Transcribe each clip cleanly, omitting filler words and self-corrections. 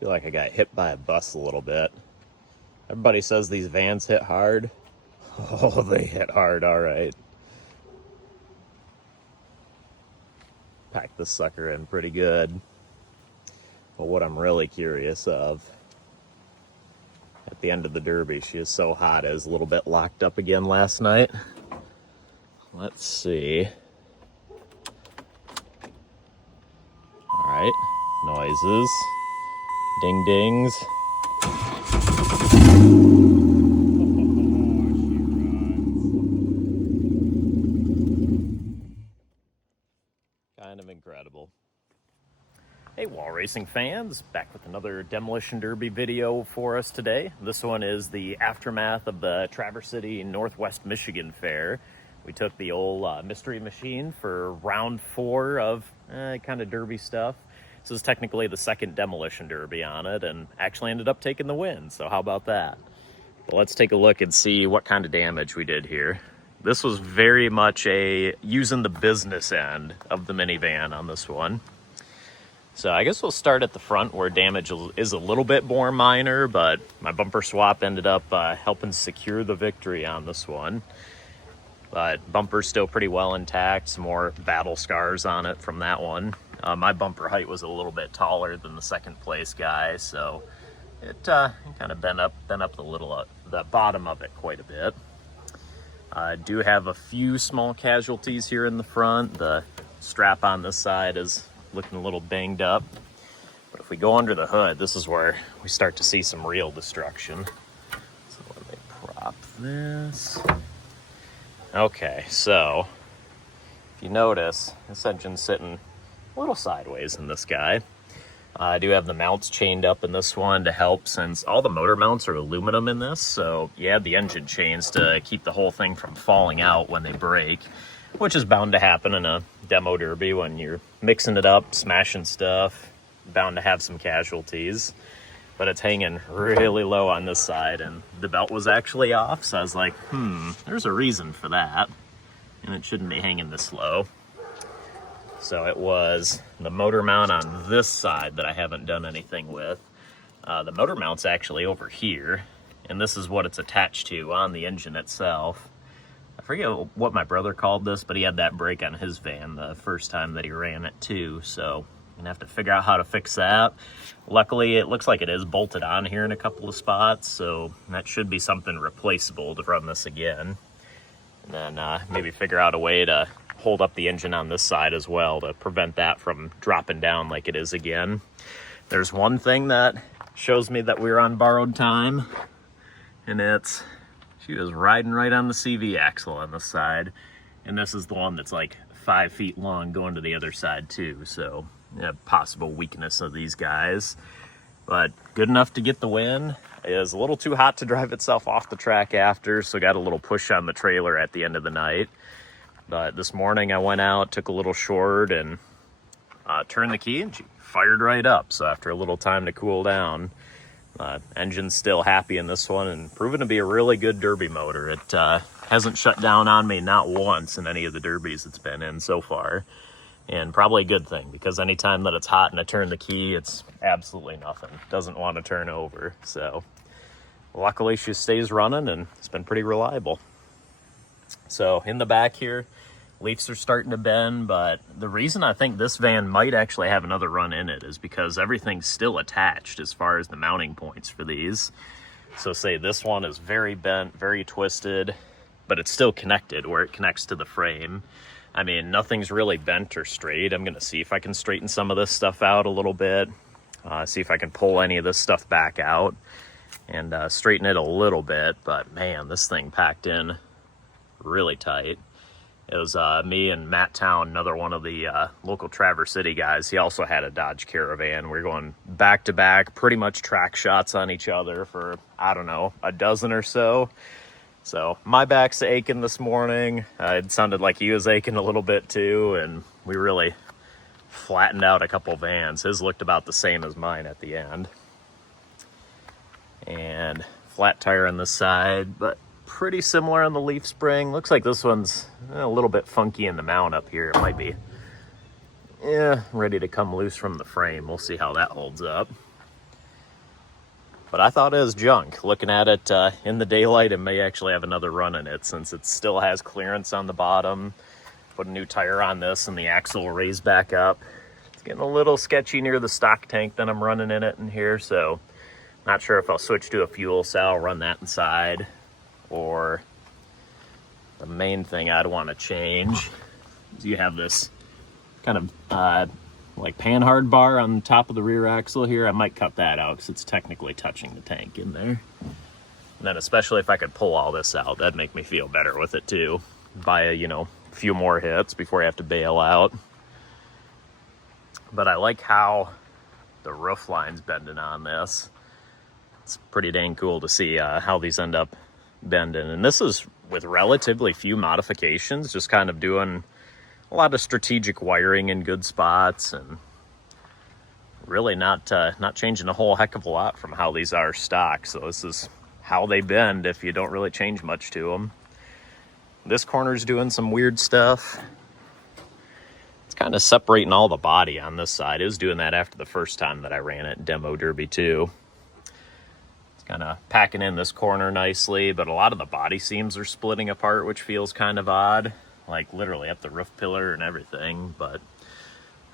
Feel like I got hit by a bus a little bit. Everybody says these vans hit hard. Oh, they hit hard, all right. Packed this sucker in pretty good. But what I'm really curious of, at the end of the Derby, she is so hot, I was a little bit locked up again last night. Let's see. All right, noises, ding dings. Kind of incredible. Hey, wall racing fans, back with another Demolition Derby video for us today. This one is the aftermath of the Traverse City Northwest Michigan Fair. We took the old mystery machine for round 4 of kind of derby stuff. This is technically the second Demolition Derby on it, and actually ended up taking the win, so how about that? But let's take a look and see what kind of damage we did here. This was very much a using the business end of the minivan on this one. So I guess we'll start at the front where damage is a little bit more minor, but my bumper swap ended up helping secure the victory on this one. But bumper's still pretty well intact, some more battle scars on it from that one. My bumper height was a little bit taller than the second place guy, so it kind of bent up the bottom of it quite a bit. I do have a few small casualties here in the front. The strap on this side is looking a little banged up. But if we go under the hood, this is where we start to see some real destruction. So let me prop this. Okay, so if you notice, this engine's sitting a little sideways in this guy. I do have the mounts chained up in this one to help, since all the motor mounts are aluminum in this, so you add the engine chains to keep the whole thing from falling out when they break, which is bound to happen in a demo derby when you're mixing it up, smashing stuff, bound to have some casualties. But it's hanging really low on this side, and the belt was actually off, so I was like, there's a reason for that, and it shouldn't be hanging this low. So it was the motor mount on this side that I haven't done anything with. The motor mount's actually over here, and this is what it's attached to on the engine itself. I forget what my brother called this, but he had that break on his van the first time that he ran it too, so I'm gonna have to figure out how to fix that. Luckily, it looks like it is bolted on here in a couple of spots, so that should be something replaceable to run this again. And then maybe figure out a way to hold up the engine on this side as well to prevent that from dropping down like it is again. There's one thing that shows me that we're on borrowed time, and it's she was riding right on the CV axle on this side, and this is the one that's like 5 feet long going to the other side too, so yeah, possible weakness of these guys. But good enough to get the win. It was a little too hot to drive itself off the track after, so got a little push on the trailer at the end of the night. But this morning I went out, took a little short, and turned the key, and she fired right up. So after a little time to cool down, engine's still happy in this one, and proven to be a really good derby motor. It hasn't shut down on me, not once, in any of the derbies it's been in so far. And probably a good thing, because anytime that it's hot and I turn the key, it's absolutely nothing. Doesn't want to turn over. So luckily she stays running, and it's been pretty reliable. So in the back here, leaves are starting to bend, but the reason I think this van might actually have another run in it is because everything's still attached as far as the mounting points for these. So say this one is very bent, very twisted, but it's still connected where it connects to the frame. I mean, nothing's really bent or straight. I'm gonna see if I can straighten some of this stuff out a little bit, see if I can pull any of this stuff back out and straighten it a little bit. But man, this thing packed in really tight. It was me and Matt Town, another one of the local Traverse City guys. He also had a Dodge Caravan. We were going back to back, pretty much track shots on each other for, I don't know, a dozen or so. So my back's aching this morning. It sounded like he was aching a little bit too, and we really flattened out a couple vans. His looked about the same as mine at the end. And flat tire on this side, but pretty similar on the leaf spring. Looks like this one's a little bit funky in the mount up here. It might be ready to come loose from the frame. We'll see how that holds up. But I thought it was junk. Looking at it in the daylight, it may actually have another run in it since it still has clearance on the bottom. Put a new tire on this and the axle will raise back up. It's getting a little sketchy near the stock tank that I'm running in it in here, so not sure if I'll switch to a fuel cell, run that inside, or the main thing I'd want to change is you have this kind of like panhard bar on the top of the rear axle here. I might cut that out because it's technically touching the tank in there. And then especially if I could pull all this out, that'd make me feel better with it too. Buy a, few more hits before I have to bail out. But I like how the roof line's bending on this. It's pretty dang cool to see how these end up bending. And this is with relatively few modifications, just kind of doing a lot of strategic wiring in good spots and really not changing a whole heck of a lot from how these are stock. So this is how they bend if you don't really change much to them. This corner's doing some weird stuff. It's kind of separating all the body on this side. It was doing that after the first time that I ran it in Demo Derby 2. It's kind of packing in this corner nicely, but a lot of the body seams are splitting apart, which feels kind of odd. Like literally up the roof pillar and everything. But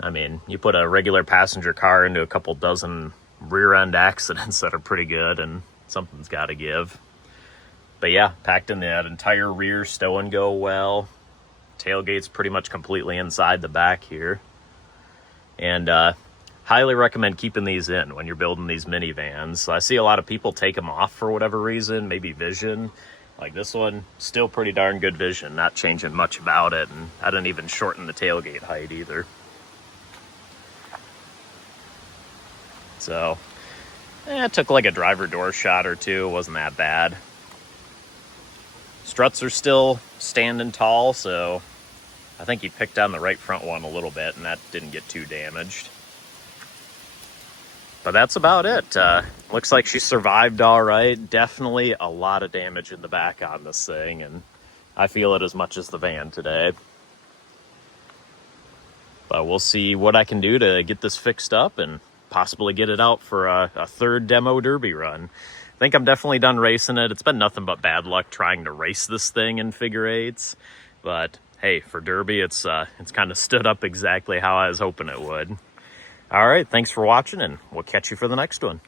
I mean, you put a regular passenger car into a couple dozen rear end accidents that are pretty good, and something's got to give. But yeah, packed in that entire rear stow and go well. Tailgate's pretty much completely inside the back here. And highly recommend keeping these in when you're building these minivans. I see a lot of people take them off for whatever reason, maybe vision. Like this one, still pretty darn good vision, not changing much about it, and I didn't even shorten the tailgate height either. So, it took like a driver door shot or two, it wasn't that bad. Struts are still standing tall, so I think he picked on the right front one a little bit, and that didn't get too damaged. But that's about it. Looks like she survived all right. Definitely a lot of damage in the back on this thing, and I feel it as much as the van today. But we'll see what I can do to get this fixed up and possibly get it out for a third Demo Derby run. I think I'm definitely done racing it. It's been nothing but bad luck trying to race this thing in figure eights. But hey, for Derby, it's kind of stood up exactly how I was hoping it would. All right, thanks for watching, and we'll catch you for the next one.